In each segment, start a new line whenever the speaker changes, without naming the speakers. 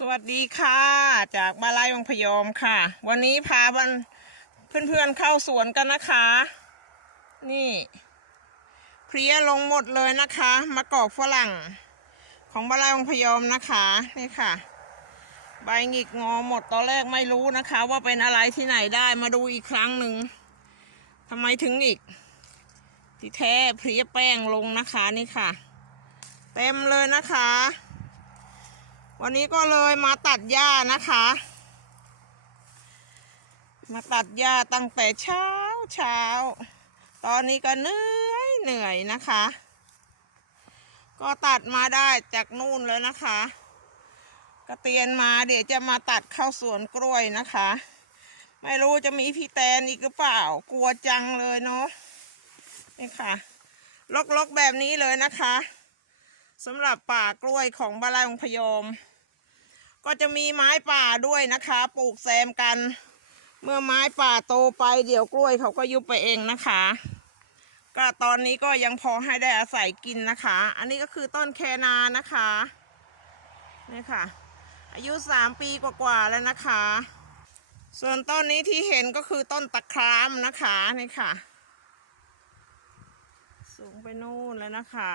สวัสดีค่ะ จากมาลายวังพยอมค่ะ วันนี้พาบันเพื่อนๆเข้าสวนกันนะคะ นี่เพลียลงหมดเลยนะคะมะกอกฝรั่ง ของมาลายวังพยอมนะคะนี่ค่ะ ใบหงิกงอหมดตอนแรกไม่รู้นะคะ ว่าเป็นอะไรที่ไหนได้มาดูอีกครั้งหนึ่งทำไมถึงอีกที่แท้เพลียแป้งลงนะคะนี่ค่ะ เต็มเลยนะคะ วันนี้ก็เลยมาตัดหญ้านะคะ มาตัดหญ้าตั้งแต่เช้าเช้า ตอนนี้ก็เหนื่อยเหนื่อยนะคะ ก็ตัดมาได้จากนู่นเลยนะคะ กระเตียนมาเดี๋ยวจะมาตัดเข้าสวนกล้วยนะคะ ไม่รู้จะมีพี่แตนอีกหรือเปล่า กลัวจังเลยเนาะนี่ค่ะลกๆแบบนี้เลยนะคะ สำหรับป่ากล้วยของบ้านไร่องพยอม ก็จะมีไม้ป่าด้วยนะคะ ปลูกแซมกัน เมื่อไม้ป่าโตไปเดี๋ยวกล้วยเขาก็ยุบไปเองนะคะ ก็ตอนนี้ก็ยังพอให้ได้อาศัยกินนะคะ อันนี้ก็คือต้นแคนานะคะนี่ค่ะ อายุสามปีกว่าๆแล้วนะคะ ส่วนต้นนี้ที่เห็นก็คือต้นตะครามนะคะนี่ค่ะ สูงไปนู่นแล้วนะคะ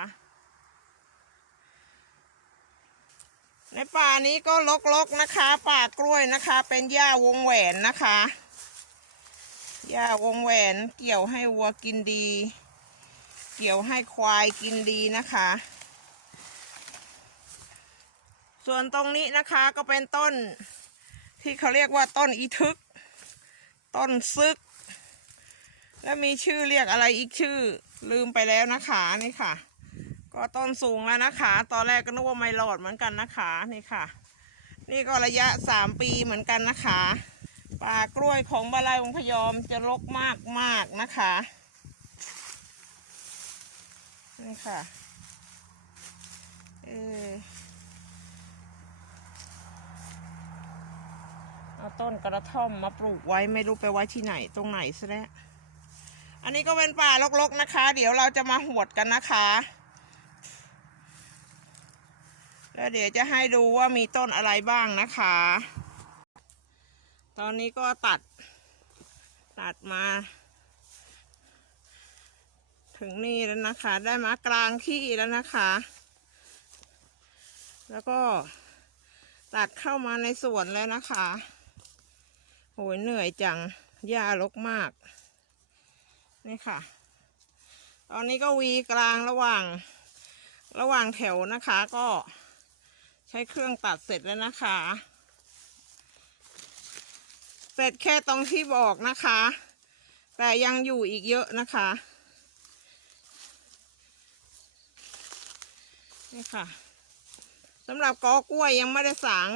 ในป่านี้ก็ลกๆนะคะ ป่ากล้วยนะคะ เป็นหญ้าวงแหวนนะคะหญ้าวงแหวนเกี่ยวให้วัวกินดี เกี่ยวให้ควายกินดีนะคะ ส่วนตรงนี้นะคะก็เป็นต้นที่เขาเรียกว่าต้นอีทึก ต้นซึก แล้วมีชื่อเรียกอะไรอีกชื่อลืมไปแล้วนะคะนี่ค่ะ ก็ต้นสูงแล้วนะคะ ตอนแรกก็นึกว่าไม่รอดเหมือนกันนะคะ นี่ค่ะ นี่ก็ระยะสามปีเหมือนกันนะคะป่ากล้วยของบาลายวงพยอมจะรกมากมากนะคะ นี่ค่ะ เออเอาต้นกระท่อมมาปลูกไว้ไม่รู้ไปไว้ที่ไหนตรงไหนซะแล้ว อันนี้ก็เป็นป่ารกๆนะคะ เดี๋ยวเราจะมาหวดกันนะคะ แล้วเดี๋ยวจะให้ดูว่ามีต้นอะไรบ้างนะคะ ตอนนี้ก็ตัด ตัดมา ถึงนี่แล้วนะคะ ได้มากลางที่แล้วนะคะ แล้วก็ตัดเข้ามาในสวนแล้วนะคะโหยเหนื่อยจังหญ้ารกมาก นี่ค่ะ ตอนนี้ก็วีกลางระหว่าง ระหว่างแถวนะคะก็ ใช้เครื่องตัดเสร็จแล้วนะคะ เสร็จแค่ตรงที่บอกนะคะ แต่ยังอยู่อีกเยอะนะคะนี่ค่ะสำหรับกอกล้วยยังไม่ได้สาง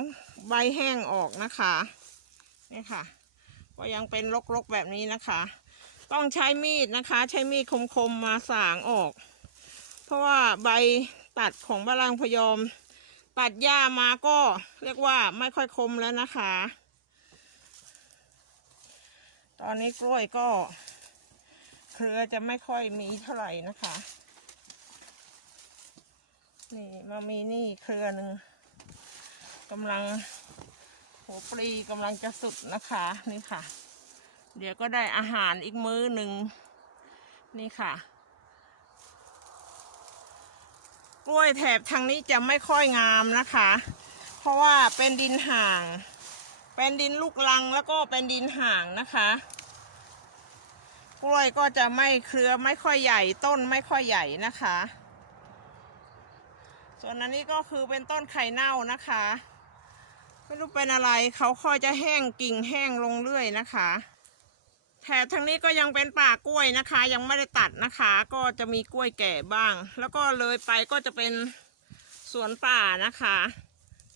ใบแห้งออกนะคะนี่ค่ะ ก็ยังเป็นรกๆแบบนี้นะคะ ต้องใช้มีดนะคะ ใช้มีดคมๆมาสางออก เพราะว่าใบตัดของบาลังพยอม ตัดหญ้ามาก็เรียกว่าไม่ค่อยคมแล้วนะคะ ตอนนี้กล้วยก็เครือจะไม่ค่อยมีเท่าไหร่นะคะ นี่มามีนี่เครือหนึ่งกำลังหัวปลีกำลังจะสุดนะคะนี่ค่ะ เดี๋ยวก็ได้อาหารอีกมื้อหนึ่งนี่ค่ะ กล้วยแถบทางนี้จะไม่ค่อยงามนะคะ เพราะว่าเป็นดินห่าง เป็นดินลูกลังแล้วก็เป็นดินห่างนะคะ กล้วยก็จะไม่เครือไม่ค่อยใหญ่ต้นไม่ค่อยใหญ่นะคะ ส่วนอันนี้ก็คือเป็นต้นไข่เน่านะคะ ไม่รู้เป็นอะไรเขาค่อยจะแห้งกิ่งแห้งลงเรื่อยนะคะ แถบทางนี้ก็ยังเป็นป่ากล้วยนะคะ ยังไม่ได้ตัดนะคะ ก็จะมีกล้วยแก่บ้าง แล้วก็เลยไปก็จะเป็นสวนป่านะคะ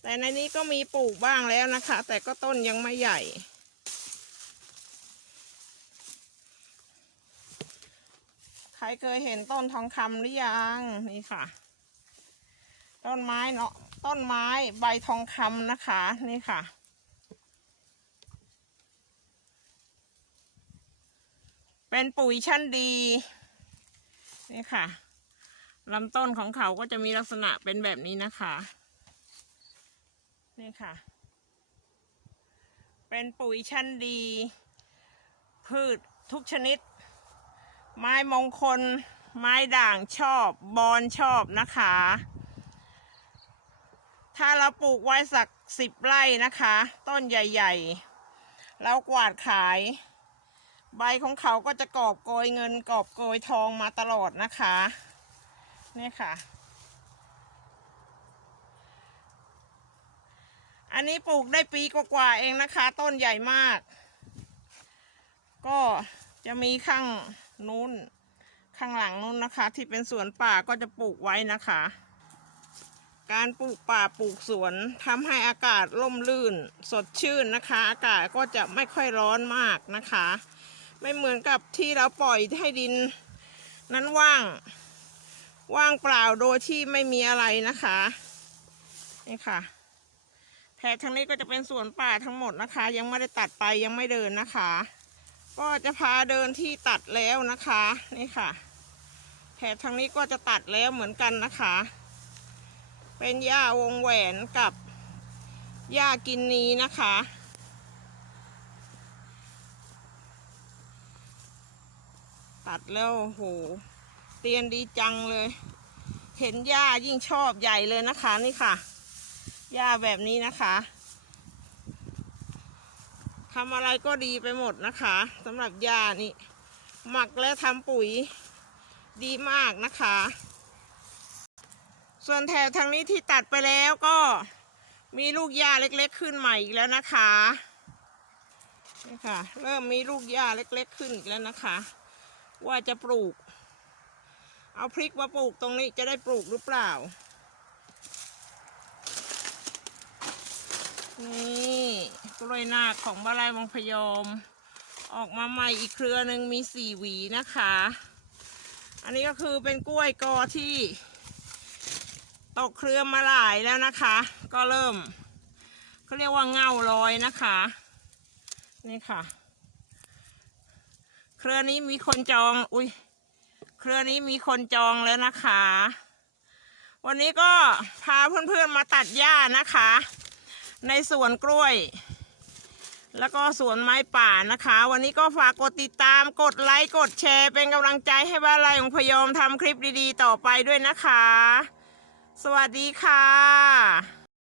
แต่ในนี้ก็มีปลูกบ้างแล้วนะคะ แต่ก็ต้นยังไม่ใหญ่ ใครเคยเห็นต้นทองคำหรือยังนี่ค่ะ ต้นไม้เนาะต้นไม้ใบทองคำนะคะ นี่ค่ะ เป็นปุ๋ยชั้นดีนี่ค่ะลำต้นของเขาก็จะมีลักษณะเป็นแบบนี้นะคะนี่ค่ะ เป็นปุ๋ยชั้นดี พืชทุกชนิด ไม้มงคล ไม้ด่างชอบ บอนชอบนะคะ ถ้าเราปลูกไว้สักสิบไร่นะคะ ต้นใหญ่ ๆ เรากวาดขาย ใบของเขาก็จะกอบโกยเงินกอบโกยทองมาตลอดนะคะนี่ค่ะ อันนี้ปลูกได้ปีกว่าๆเองนะคะ ต้นใหญ่มาก ก็จะมีข้างนู้นข้างหลังนู้นนะคะ ที่เป็นสวนป่าก็จะปลูกไว้นะคะ การปลูกป่าปลูกสวนทำให้อากาศร่มรื่น สดชื่นนะคะ อากาศก็จะไม่ค่อยร้อนมากนะคะ ไม่เหมือนกับที่เราปล่อยให้ดิน นั้นว่าง ว่างเปล่าโดยที่ไม่มีอะไรนะคะนี่ค่ะแถบทางนี้ก็จะเป็นสวนป่าทั้งหมดนะคะ ยังไม่ได้ตัดไปยังไม่เดินนะคะ ก็จะพาเดินที่ตัดแล้วนะคะนี่ค่ะแถบทางนี้ก็จะตัดแล้วเหมือนกันนะคะ เป็นหญ้าวงแหวนกับหญ้ากินนีนะคะ ตัดแล้วโหเตียนดีจังเลย เห็นหญ้ายิ่งชอบใหญ่เลยนะคะนี่ค่ะหญ้าแบบนี้นะคะทำอะไรก็ดีไปหมดนะคะสำหรับหญ้านี่หมักและทำปุ๋ยดีมากนะคะ ส่วนแถวทางนี้ที่ตัดไปแล้วก็มีลูกหญ้าเล็กๆ ขึ้นใหม่อีกแล้วนะคะนี่ค่ะ เริ่มมีลูกหญ้าเล็กๆ ขึ้นอีกแล้วนะคะ ว่าจะปลูก เอาพริกมาปลูกตรงนี้จะได้ปลูกหรือเปล่า นี่กล้วยนาคของบ้านไรวังพยอม ออกมาใหม่อีกเครือหนึ่งมีสี่หวีนะคะ อันนี้ก็คือเป็นกล้วยกอที่ ตกเครือมาหลายแล้วนะคะ ก็เริ่มเขาเรียกว่าเงาลอยนะคะ นี่ค่ะ เครือนี้มีคนจอง อุ้ย เครือนี้มีคนจองแล้วนะคะ วันนี้ก็พาเพื่อนๆมาตัดหญ้านะคะ ในสวนกล้วย แล้วก็สวนไม้ป่านะคะ วันนี้ก็ฝากกดติดตาม กดไลค์ กดแชร์ เป็นกำลังใจให้บ้านไรของพยอมทำคลิปดีๆ ต่อไปด้วยนะคะ สวัสดีค่ะ